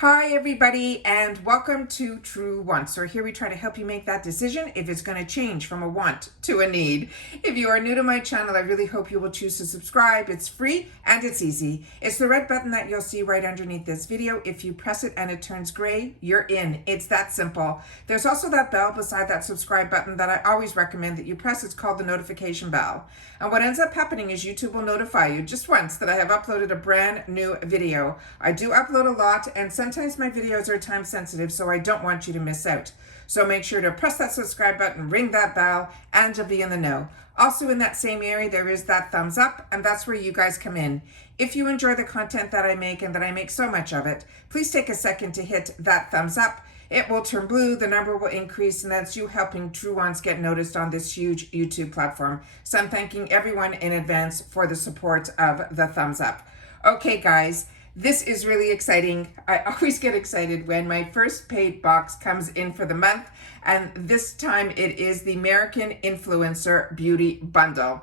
Hi everybody, and welcome to True Wants. So here we try to help you make that decision if it's going to change from a want to a need. If you are new to my channel, I really hope you will choose to subscribe. It's free and it's easy. It's the red button that you'll see right underneath this video. If you press it and it turns gray, you're in. It's that simple. There's also that bell beside that subscribe button that I always recommend that you press. It's called the notification bell. And what ends up happening is YouTube will notify you just once that I have uploaded a brand new video. I do upload a lot, and sometimes my videos are time sensitive, so I don't want you to miss out. So make sure to press that subscribe button, ring that bell, and you'll be in the know. Also in that same area, there is that thumbs up, and that's where you guys come in. If you enjoy the content that I make, and that I make so much of it, please take a second to hit that thumbs up. It will turn blue, the number will increase, and that's you helping True Wants get noticed on this huge YouTube platform. So I'm thanking everyone in advance for the support of the thumbs up. Okay, guys. This is really exciting. I always get excited when my first paid box comes in for the month, and this time it is the American Influencer Beauty Bundle.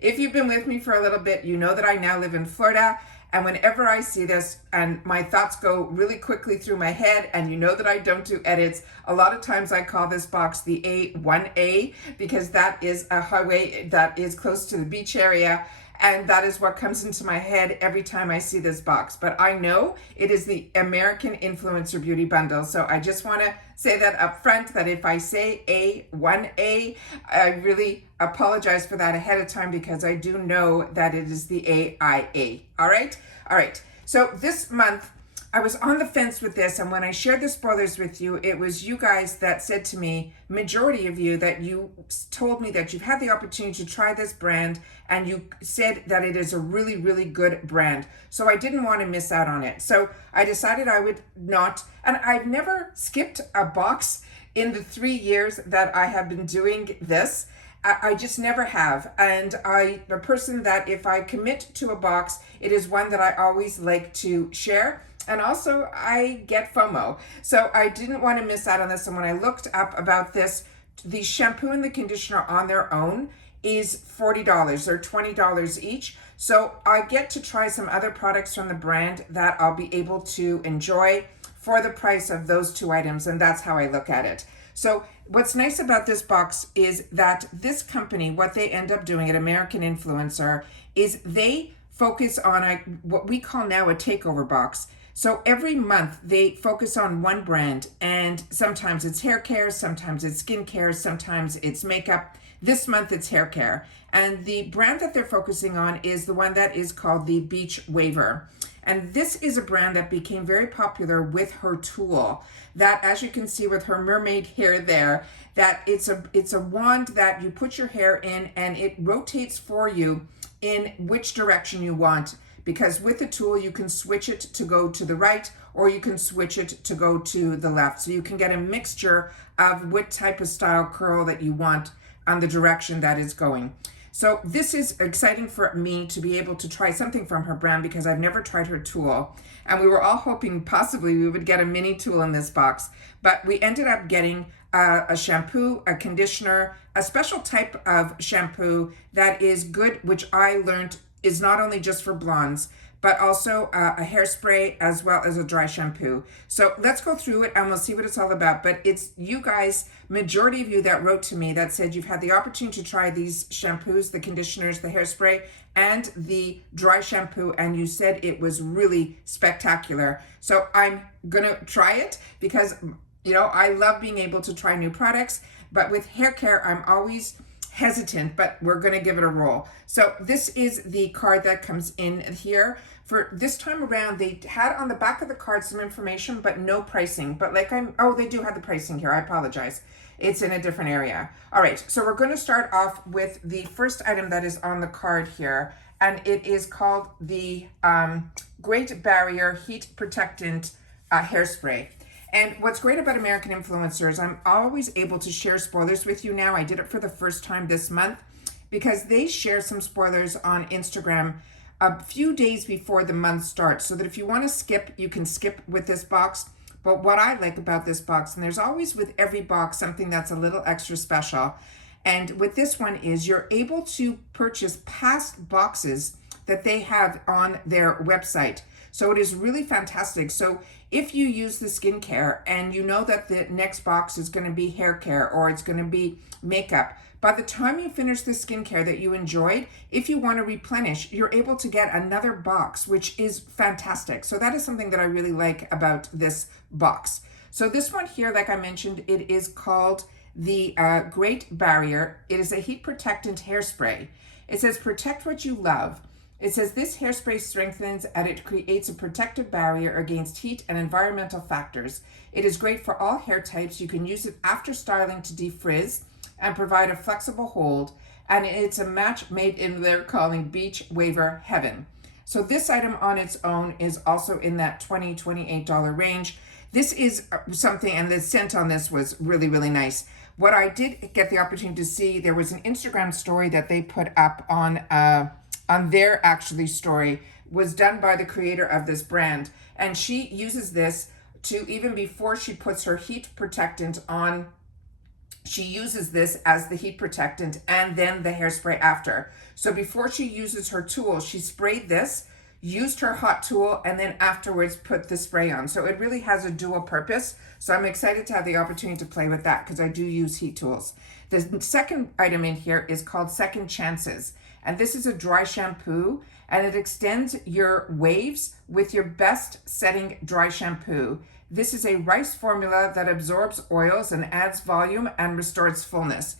If you've been with me for a little bit, you know that I now live in Florida, and whenever I see this and my thoughts go really quickly through my head, and you know that I don't do edits, a lot of times I call this box the A1A because that is a highway that is close to the beach area. And that is what comes into my head every time I see this box. But I know it is the American Influencer Beauty Bundle. So I just want to say that up front, that if I say A1A, I really apologize for that ahead of time because I do know that it is the AIA. All right? All right. So this month, I was on the fence with this, and when I shared the spoilers with you, it was you guys that said to me, majority of you, that you told me that you've had the opportunity to try this brand, and you said that it is a really, really good brand. So I didn't want to miss out on it. So I decided I would not, and I've never skipped a box in the 3 years that I have been doing this. I just never have. And I'm a person that if I commit to a box, it is one that I always like to share. And also I get FOMO. So I didn't want to miss out on this. And when I looked up about this, the shampoo and the conditioner on their own is $40 or $20 each. So I get to try some other products from the brand that I'll be able to enjoy for the price of those two items. And that's how I look at it. So what's nice about this box is that this company, what they end up doing at American Influencer, is they focus on what we call now a takeover box. So every month they focus on one brand, and sometimes it's hair care, sometimes it's skin care, sometimes it's makeup. This month it's hair care. And the brand that they're focusing on is the one that is called the Beachwaver. And this is a brand that became very popular with her tool that, as you can see with her mermaid hair there, that it's a wand that you put your hair in and it rotates for you in which direction you want. Because with the tool, you can switch it to go to the right, or you can switch it to go to the left. So you can get a mixture of what type of style curl that you want on the direction that is going. So this is exciting for me to be able to try something from her brand because I've never tried her tool. And we were all hoping possibly we would get a mini tool in this box, but we ended up getting a shampoo, a conditioner, a special type of shampoo that is good, which I learned is not only just for blondes, but also a hairspray as well as a dry shampoo. So let's go through it and we'll see what it's all about. But it's you guys, majority of you that wrote to me that said you've had the opportunity to try these shampoos, the conditioners, the hairspray, and the dry shampoo, and you said it was really spectacular. So I'm gonna try it because, you know, I love being able to try new products, but with hair care, I'm always hesitant, but we're going to give it a roll. So this is the card that comes in here. For this time around, they had on the back of the card some information, but no pricing. But like they do have the pricing here. I apologize. It's in a different area. All right, so we're going to start off with the first item that is on the card here, and it is called the Great Barrier Heat Protectant Hairspray. And what's great about American Influencers, I'm always able to share spoilers with you now. I did it for the first time this month because they share some spoilers on Instagram a few days before the month starts, so that if you want to skip, you can skip with this box. But what I like about this box, and there's always with every box something that's a little extra special, and with this one is you're able to purchase past boxes that they have on their website. So it is really fantastic. So if you use the skincare and you know that the next box is going to be hair care or it's going to be makeup, by the time you finish the skincare that you enjoyed, if you want to replenish, you're able to get another box, which is fantastic. So that is something that I really like about this box. So this one here, like I mentioned, it is called the Great Barrier. It is a heat protectant hairspray. It says protect what you love. It says this hairspray strengthens and it creates a protective barrier against heat and environmental factors. It is great for all hair types. You can use it after styling to defrizz and provide a flexible hold. And it's a match made in they're calling Beachwaver heaven. So this item on its own is also in that $20, $28 range. This is something, and the scent on this was really, really nice. What I did get the opportunity to see, there was an Instagram story that they put up on their actually story, was done by the creator of this brand. And she uses this to, even before she puts her heat protectant on, she uses this as the heat protectant and then the hairspray after. So before she uses her tool, she sprayed this, used her hot tool, and then afterwards put the spray on. So it really has a dual purpose. So I'm excited to have the opportunity to play with that because I do use heat tools. The second item in here is called Second Chances. And this is a dry shampoo and it extends your waves with your best setting dry shampoo. This is a rice formula that absorbs oils and adds volume and restores fullness.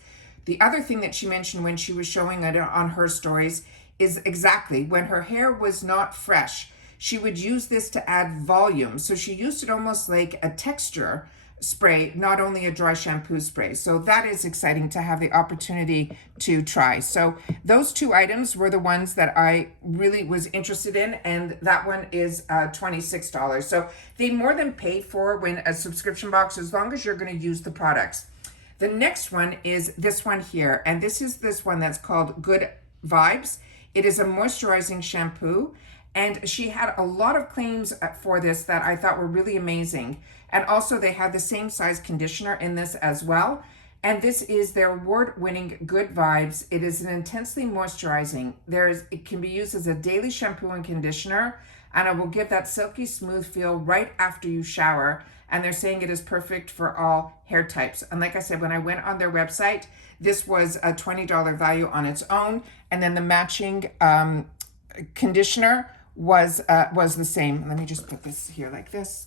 The other thing that she mentioned when she was showing it on her stories is exactly when her hair was not fresh, she would use this to add volume. So she used it almost like a texture spray, not only a dry shampoo spray. So that is exciting to have the opportunity to try. So those two items were the ones that I really was interested in, and that one is $26. So they more than pay for when a subscription box, as long as you're going to use the products. The next one is this one here, and this is this one that's called Good Vibes. It is a moisturizing shampoo, and she had a lot of claims for this that I thought were really amazing. And also they have the same size conditioner in this as well. And this is their award-winning Good Vibes. It is an intensely moisturizing. It can be used as a daily shampoo and conditioner, and it will give that silky smooth feel right after you shower. And they're saying it is perfect for all hair types. And like I said, when I went on their website, this was a $20 value on its own. And then the matching conditioner was the same. Let me just put this here like this.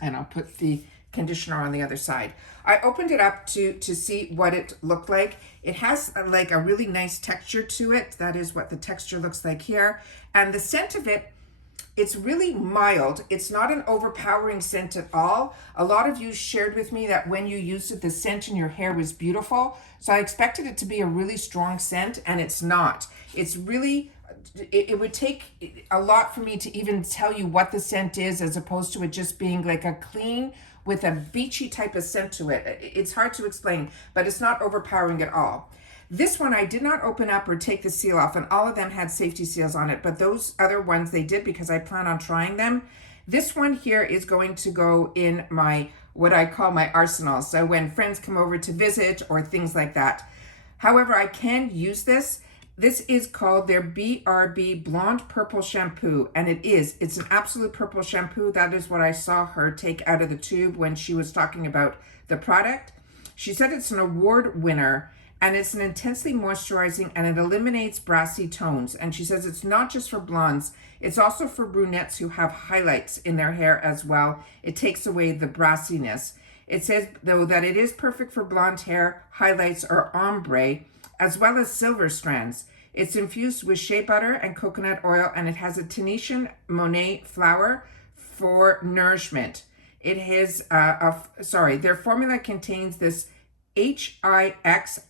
And I'll put the conditioner on the other side. I opened it up to see what it looked like. It has like a really nice texture to it. That is what the texture looks like here. And the scent of it, it's really mild. It's not an overpowering scent at all. A lot of you shared with me that when you used it, the scent in your hair was beautiful. So I expected it to be a really strong scent, and it's not. It's really, it would take a lot for me to even tell you what the scent is, as opposed to it just being like a clean with a beachy type of scent to it. It's hard to explain, but it's not overpowering at all. This one I did not open up or take the seal off, and all of them had safety seals on it, but those other ones they did because I plan on trying them. This one here is going to go in my, what I call my arsenal. So when friends come over to visit or things like that. However, I can use this. This is called their BRB Blonde Purple Shampoo, and it's an absolute purple shampoo. That is what I saw her take out of the tube when she was talking about the product. She said it's an award winner, and it's an intensely moisturizing, and it eliminates brassy tones. And she says it's not just for blondes, it's also for brunettes who have highlights in their hair as well. It takes away the brassiness. It says, though, that it is perfect for blonde hair, highlights, or ombre, as well as silver strands. It's infused with shea butter and coconut oil, and it has a Tunisian Monet flower for nourishment. It has, their formula contains this HIX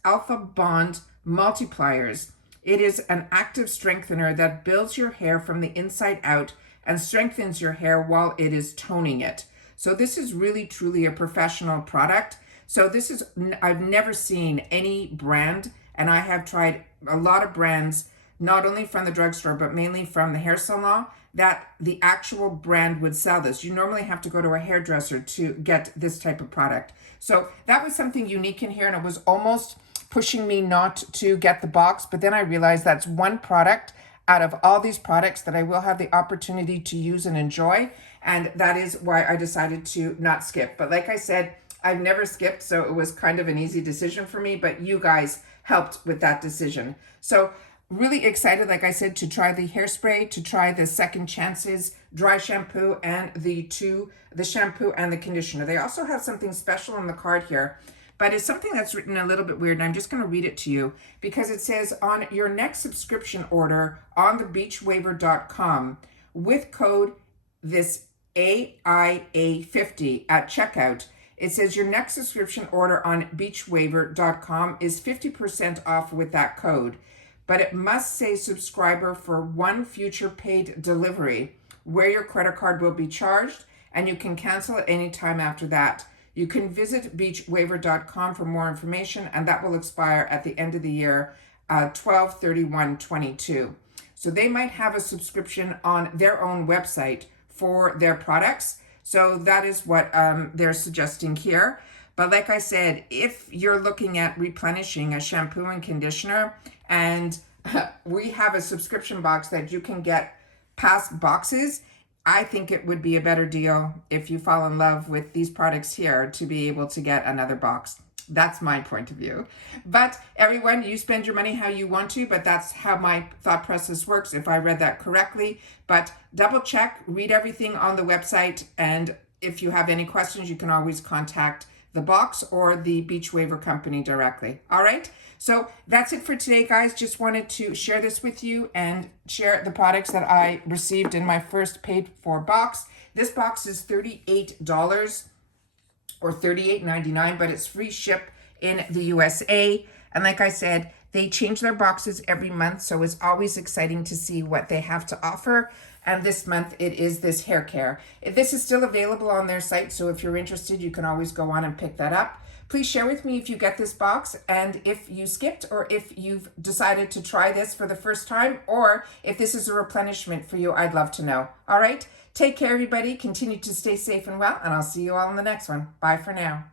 alpha bond multipliers. It is an active strengthener that builds your hair from the inside out and strengthens your hair while it is toning it. So this is really truly a professional product. So this is, I've never seen any brand, and I have tried a lot of brands, not only from the drugstore, but mainly from the hair salon, that the actual brand would sell this. You normally have to go to a hairdresser to get this type of product. So that was something unique in here, and it was almost pushing me not to get the box, but then I realized that's one product out of all these products that I will have the opportunity to use and enjoy. And that is why I decided to not skip. But like I said, I've never skipped, so it was kind of an easy decision for me, but you guys helped with that decision. So really excited, like I said, to try the hairspray, to try the Second Chances dry shampoo, and the shampoo and the conditioner. They also have something special on the card here, but it's something that's written a little bit weird, and I'm just going to read it to you because it says, on your next subscription order on the beachwaver.com with code this AIA50 at checkout, it says your next subscription order on beachwaver.com is 50% off with that code, but it must say subscriber for one future paid delivery where your credit card will be charged, and you can cancel at any time after that. You can visit beachwaver.com for more information, and that will expire at the end of the year, 12/31/22. So they might have a subscription on their own website for their products. So that is what they're suggesting here. But like I said, if you're looking at replenishing a shampoo and conditioner, and we have a subscription box that you can get past boxes, I think it would be a better deal if you fall in love with these products here to be able to get another box. That's my point of view. But everyone, you spend your money how you want to, but that's how my thought process works, if I read that correctly. But double check, read everything on the website, and if you have any questions, you can always contact the box or the Beachwaver company directly. All right, so that's it for today, guys. Just wanted to share this with you and share the products that I received in my first paid for box. This box is $38 or $38.99, but it's free ship in the USA. And like I said, they change their boxes every month, so it's always exciting to see what they have to offer. And this month it is this hair care. This is still available on their site, so if you're interested, you can always go on and pick that up. Please share with me if you get this box, and if you skipped, or if you've decided to try this for the first time, or if this is a replenishment for you. I'd love to know. All right, take care, everybody. Continue to stay safe and well, and I'll see you all in the next one. Bye for now.